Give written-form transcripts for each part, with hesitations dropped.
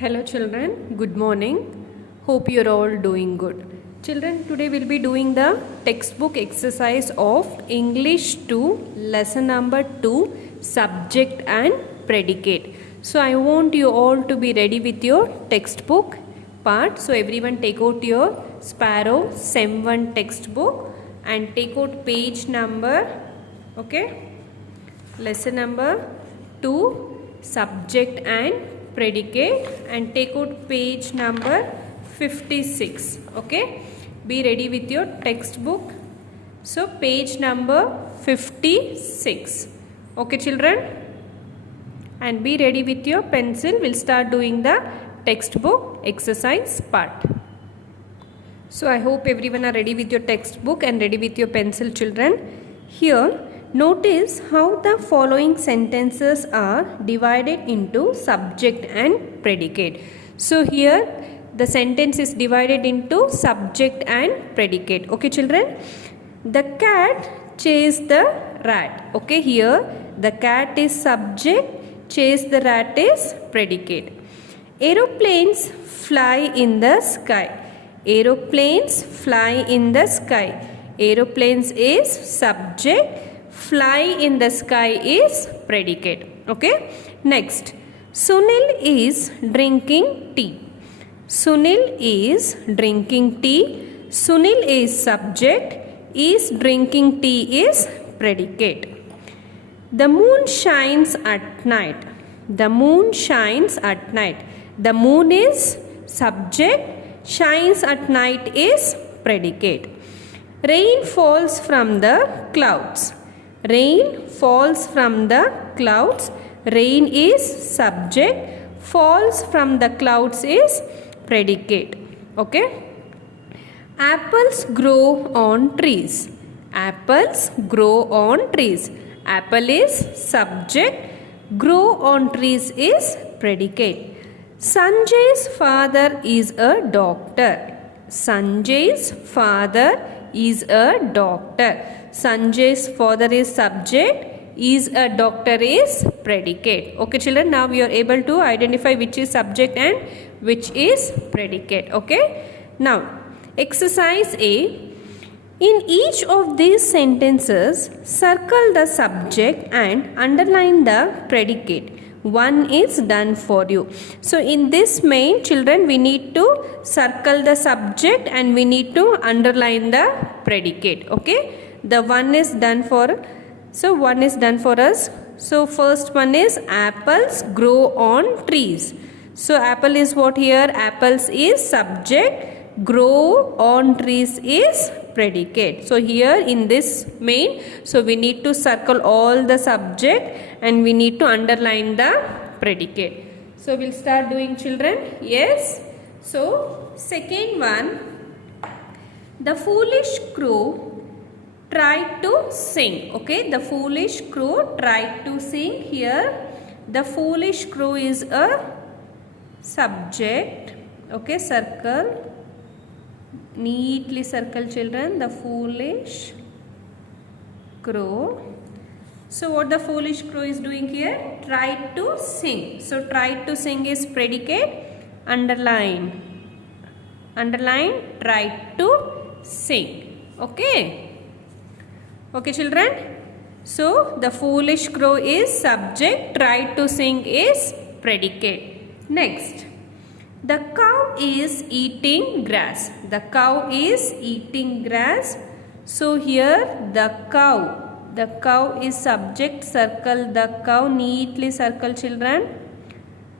Hello children, good morning. Hope you're all doing good. Children, today we'll be doing the textbook exercise of English 2, lesson number 2, subject and predicate. So I want you all to be ready with your textbook part. So everyone take out your Sparrow Sem 1 textbook and take out page number, okay, lesson number 2, subject and predicate, and take out page number 56. Okay, be ready with your textbook. So page number 56. Okay children, and be ready with your pencil. We'll start doing the textbook exercise part. So I hope everyone are ready with your textbook and ready with your pencil children. Here notice how the following sentences are divided into subject and predicate. So here the sentence is divided into subject and predicate. Okay children, the cat chased the rat. Okay, here the cat is subject, chase the rat is predicate. Aeroplanes fly in the sky. Aeroplanes fly in the sky. Aeroplanes is subject, fly in the sky is predicate. Okay, next, Sunil is drinking tea. Sunil is drinking tea. Sunil is subject, is drinking tea is predicate. The moon shines at night. The moon shines at night. The moon is subject, shines at night is predicate. Rain falls from the clouds. Rain falls from the clouds. Rain is subject, falls from the clouds is predicate. Okay. Apples grow on trees. Apples grow on trees. Apple is subject, grow on trees is predicate. Sanjay's father is a doctor. Sanjay's father is a doctor. Sanjay's father is subject, is a doctor is predicate. Okay children, now we are able to identify which is subject and which is predicate. Okay, now exercise A. In each of these sentences, circle the subject and underline the predicate. One is done for you. So in this main children, we need to circle the subject and we need to underline the predicate. Okay, the one is done for, so one is done for us. So first one is apples grow on trees. So apple is what here? Apples is subject, grow on trees is predicate. So here in this main, so we need to circle all the subject and we need to underline the predicate. So we'll start doing children. Yes. So second one, the foolish crow tried to sing. Okay, the foolish crow tried to sing. Here the foolish crow is a subject. Okay, circle, neatly circle children, the foolish crow. So what the foolish crow is doing here? Tried to sing. So tried to sing is predicate, underline. Underline, tried to sing. Okay. Okay children. So the foolish crow is subject, tried to sing is predicate. Next, the cow is eating grass. The cow is eating grass. So here the cow is subject, circle the cow, neatly circle children.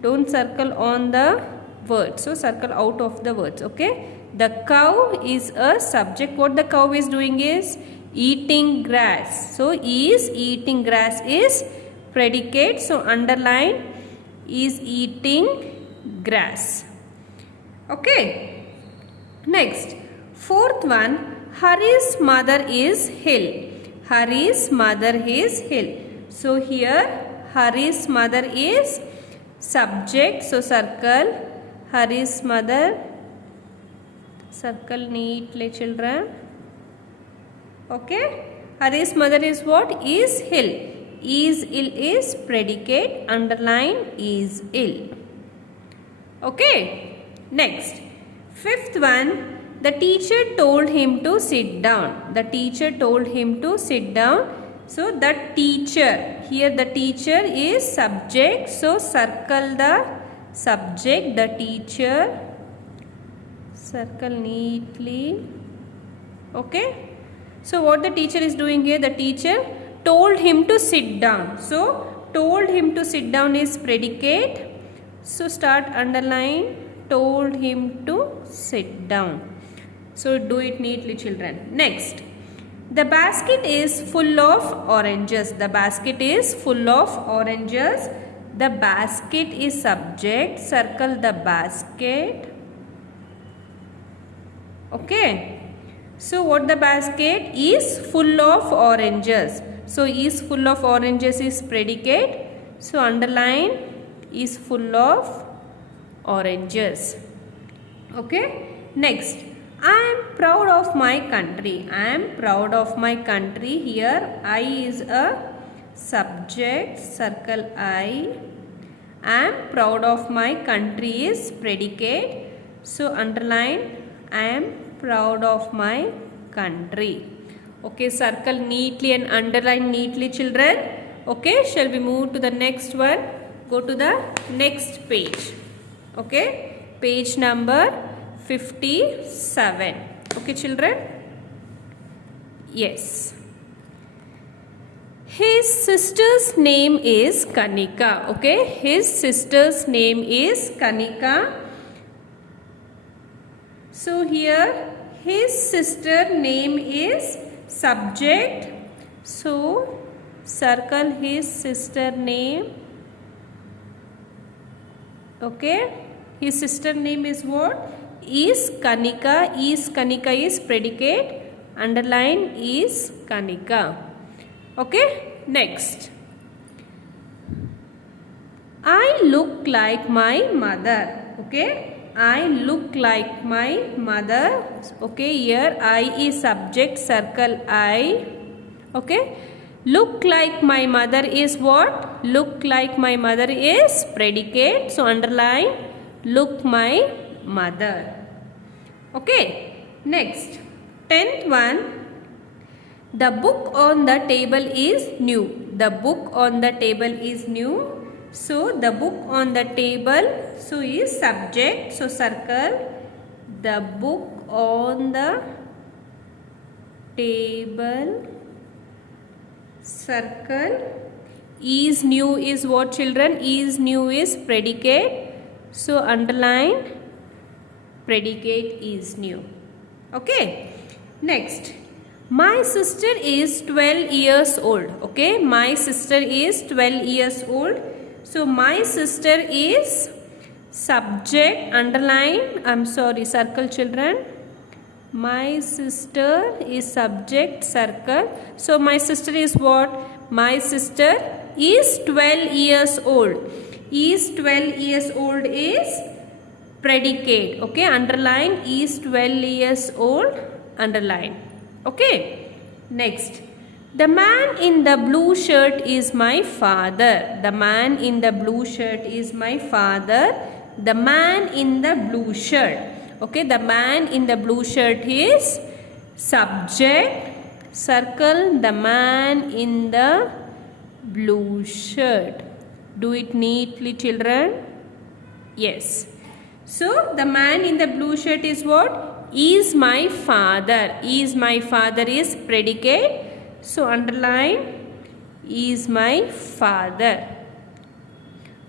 Don't circle on the word. So circle out of the words. Okay. The cow is a subject. What the cow is doing is eating grass. So is eating grass is predicate. So underline is eating grass. Okay. Next, fourth one, Hari's mother is Hill. Hari's mother is Hill. So here Hari's mother is subject. So circle Hari's mother. Circle neatly children. Okay. Hari's mother is what? Is Hill. Is ill is predicate. Underline is ill. Okay. Next, fifth one. The teacher told him to sit down. The teacher told him to sit down. So the teacher, here the teacher is subject. So circle the subject, the teacher. Circle neatly. Okay. So what the teacher is doing here, the teacher told him to sit down. So told him to sit down is predicate. So start underline, told him to sit down. So do it neatly, children. Next, the basket is full of oranges. The basket is full of oranges. The basket is subject. Circle the basket. Okay. So what the basket is full of oranges. So is full of oranges is predicate. So underline is full of oranges. Okay. Next, I am proud of my country. I am proud of my country. Here I is a subject. Circle I. I am proud of my country is predicate. So underline I am proud of my country. Okay, circle neatly and underline neatly, children. Okay, shall we move to the next one? Go to the next page. Okay, page number 57. Okay, children. Yes. His sister's name is Kanika. Okay, his sister's name is Kanika. So here his sister name is subject. So circle his sister name. Okay, his sister name is what? Is Kanika. Is Kanika is predicate. Underline is Kanika. Okay, next. I look like my mother. Okay, I look like my mother. Okay, here I is subject. Circle I. Okay, look like my mother is what? Look like my mother is predicate. So underline look my mother. Okay, next, 10th one. The book on the table is new. The book on the table is new. So the book on the table, so is subject. So circle the book on the table. Circle is new is what, children? Is new is predicate. So underline predicate is new. Okay. Next, my sister is 12 years old. Okay, my sister is 12 years old. So my sister is subject. Underline, circle, children. My sister is subject. Circle. So my sister is what? My sister is 12 years old. Is 12 years old is predicate. Okay, underline is 12 years old. Underline. Okay. Next, the man in the blue shirt is my father. The man in the blue shirt is my father. The man in the blue shirt. Okay, the man in the blue shirt is subject. Circle the man in the blue shirt. Do it neatly, children. Yes. So the man in the blue shirt is what? Is my father. Is my father is predicate. So underline is my father.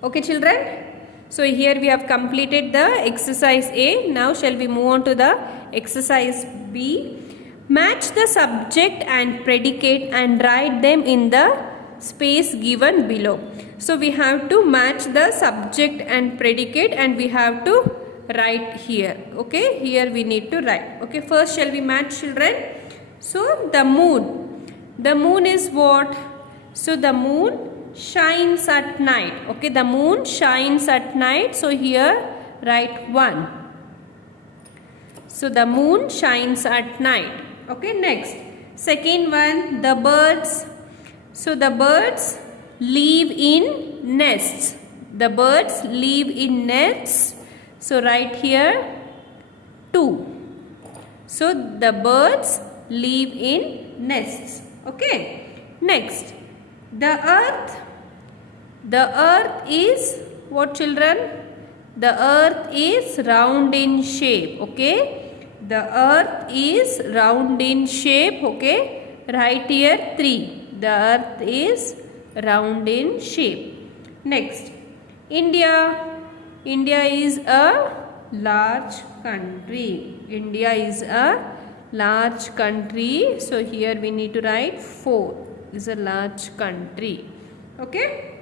Okay, children. So here we have completed the exercise A. Now shall we move on to the exercise B. Match the subject and predicate and write them in the space given below. So we have to match the subject and predicate and we have to write here. Okay, here we need to write. Okay, first shall we match, children? So the moon. The moon is what? So the moon shines at night. Okay, the moon shines at night. So here write 1. So the moon shines at night. Okay, next. Second one, the birds. So the birds live in nests. The birds live in nests. So write here 2. So the birds live in nests. Okay. Next, the earth. The earth is what, children? The earth is round in shape. Okay. The earth is round in shape. Okay. Write here 3. The earth is round in shape. Next, India. India is a large country. India is a large country. So here we need to write 4. Is a large country. Okay.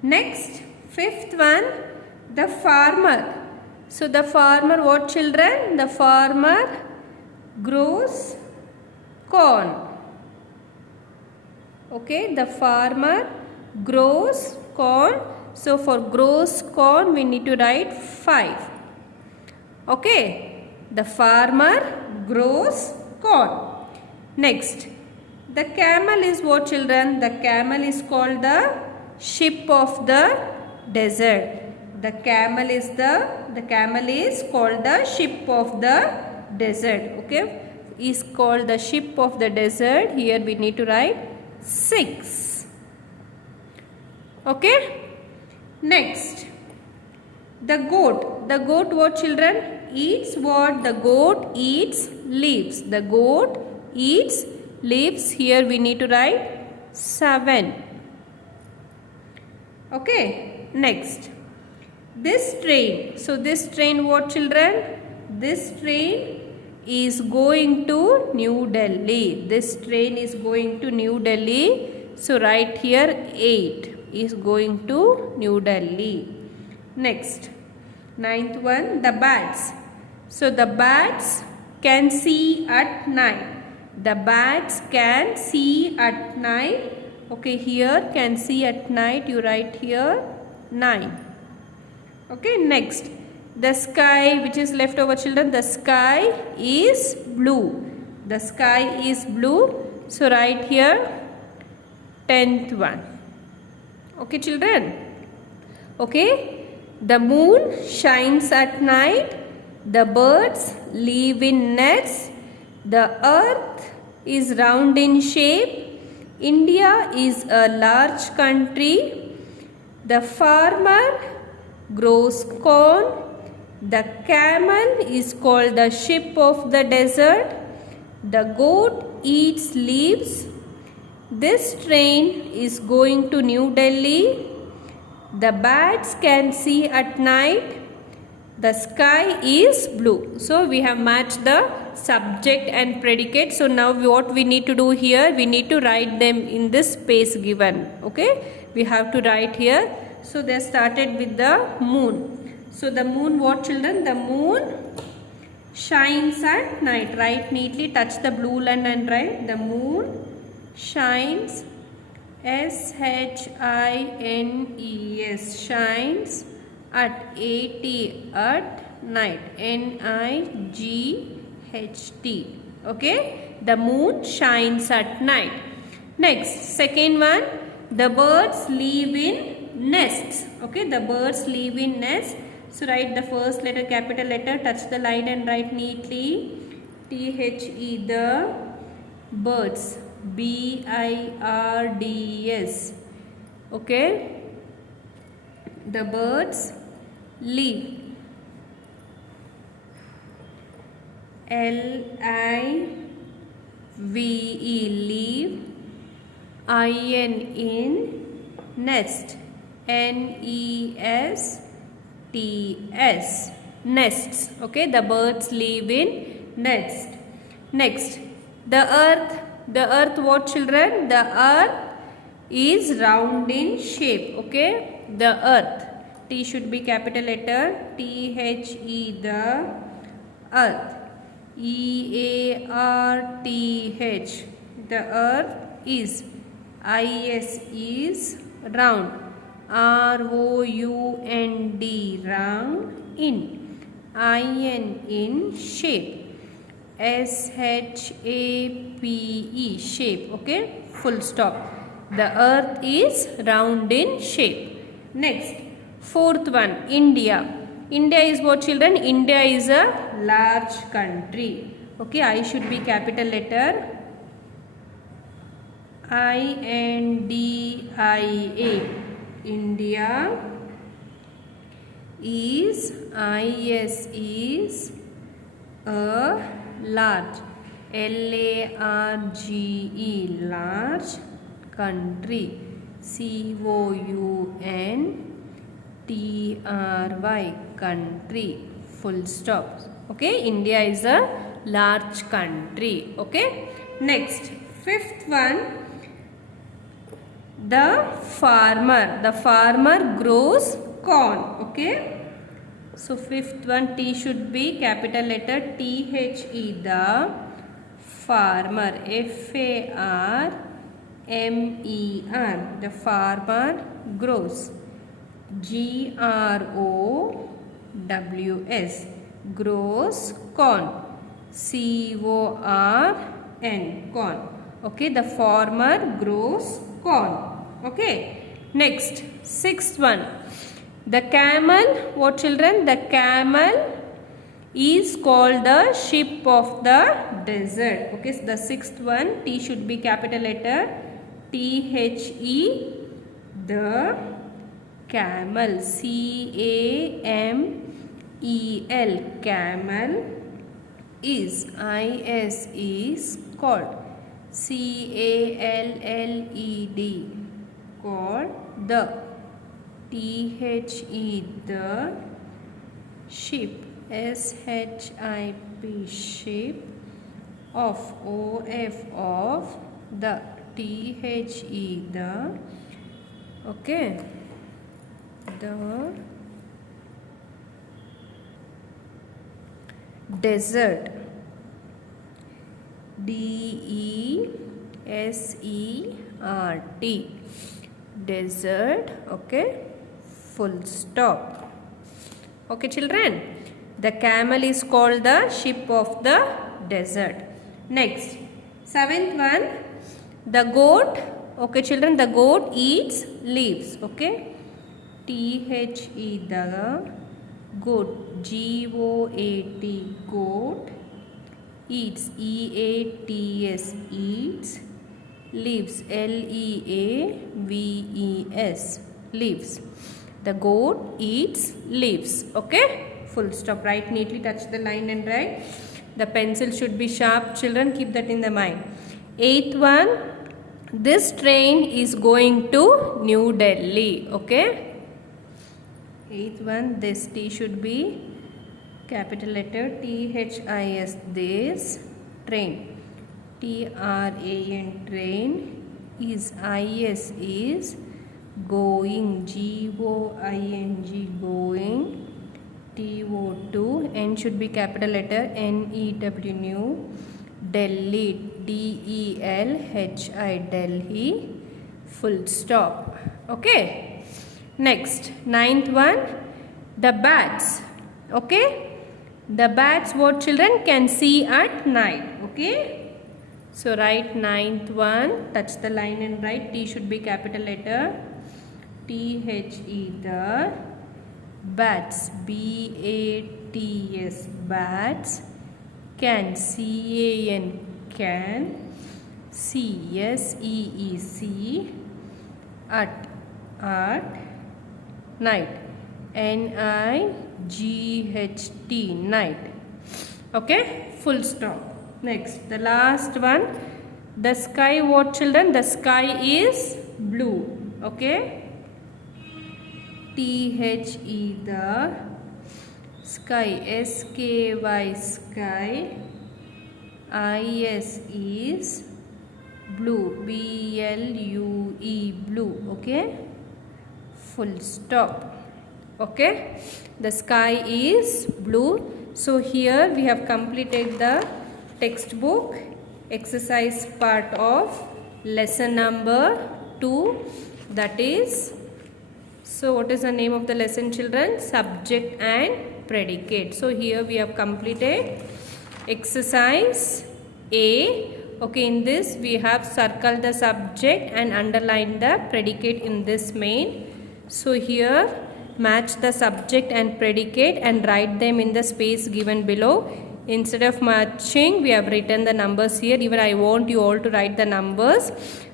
Next, 5th one, the farmer. So the farmer, what, children? The farmer grows corn. Okay, the farmer grows corn. So for grows corn we need to write 5. Okay, the farmer grows corn. Next, the camel is what, children? The camel is called the ship of the desert. The camel is called the ship of the desert. Okay, is called the ship of the desert. Here we need to write 6. Okay. Next, the goat. The goat, what, children? Eats what? The goat eats leaves. The goat eats leaves. Here we need to write 7. Okay. Next, this train. So this train, what, children? This train is going to New Delhi. This train is going to New Delhi. So write here 8. Is going to New Delhi. Next, 9th one, the bats. So the bats can see at night. The bats can see at night. Okay, here can see at night. You write here 9. Okay, next, the sky, which is left over, children. The sky is blue. The sky is blue. So write here 10th one. Okay, children. Okay, the moon shines at night. The birds live in nests. The earth is round in shape. India is a large country. The farmer grows corn. The camel is called the ship of the desert. The goat eats leaves. This train is going to New Delhi. The bats can see at night. The sky is blue. So we have matched the subject and predicate. So now what we need to do here, we need to write them in this space given. Okay, we have to write here. So they started with the moon. So the moon, what, children? The moon shines at night. Write neatly, touch the blue line and write the moon shines, shines, shines at at night, night. Okay, the moon shines at night. Next, second one, the birds live in nests. Okay, the birds live in nests. So write the first letter, capital letter, touch the line and write neatly THE, the birds, BIRDS. Okay, the birds live, LIVE, live, in nest, NESTS, nests. Okay, the birds live in nest. Next, the earth. The earth, what, children? The earth is round in shape. Okay, the earth, T should be capital letter, THE, the earth, EARTH, the earth is, IS is round, ROUND, round, in in shape, SHAPE, shape. Okay, full stop. The earth is round in shape. Next, fourth one, India. India is what, children? India is a large country. Okay, I should be capital letter. INDIA. India is a large, LARGE, large country, COUNTRY, country, full stop. Okay, India is a large country. Okay, next, fifth one, the farmer grows corn. Okay, so fifth one, T should be capital letter THE, the farmer, FARMER, the farmer grows, GROWS, grows corn, CORN, corn. Okay, the farmer grows corn. Okay, next, sixth one, the camel, what, children? The camel is called the sheep of the desert. Okay, so the sixth one, T should be capital letter THE, the camel, CAMEL, camel is, is called, CALLED, called, the THE, the sheep, SHIP, sheep of, OF, of, the THE, the, okay, the desert, DESERT, desert. Okay, full stop. Okay, children, the camel is called the sheep of the desert. Next, seventh one, the goat. Okay, children, the goat eats leaves. Okay, THE, the goat, GOAT, goat, eats, EATS, eats, leaves, LEAVES, leaves. The goat eats leaves. Okay, full stop. Write neatly, touch the line and write. The pencil should be sharp, children, keep that in the mind. Eighth one, this train is going to New Delhi. Okay, eighth one, this T should be capital letter THIS, this train, TRAN, train, is, is going, GOING, going, TO2, N should be capital letter NEW, new, Delhi, DELHI, Delhi, full stop. Okay, next, ninth one, the bats. Okay, the bats, what, children, can see at night. Okay, so write ninth one, touch the line and write. T should be capital letter THE, the bats, BATS, bats, can, CAN, can, SEEC, at night, NIGHT, night. Okay, full stop. Next, the last one, the sky, what, children? The sky is blue. Okay, THE, the sky, SKY, sky, IS is blue, BLUE, blue. Okay, full stop. Okay, the sky is blue. So here we have completed the textbook exercise part of lesson number 2, that is, so what is the name of the lesson, children? Subject and predicate. So here we have completed exercise A. Okay, in this we have circled the subject and underlined the predicate in this main. So here match the subject and predicate and write them in the space given below. Instead of matching, we have written the numbers here. Even I want you all to write the numbers,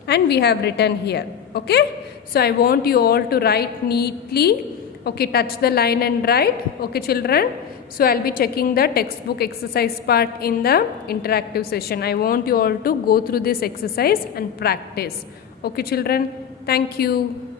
and we have written here. Okay, so I want you all to write neatly. Okay, touch the line and write. Okay children, so I'll be checking the textbook exercise part in the interactive session. I want you all to go through this exercise and practice. Okay children, thank you.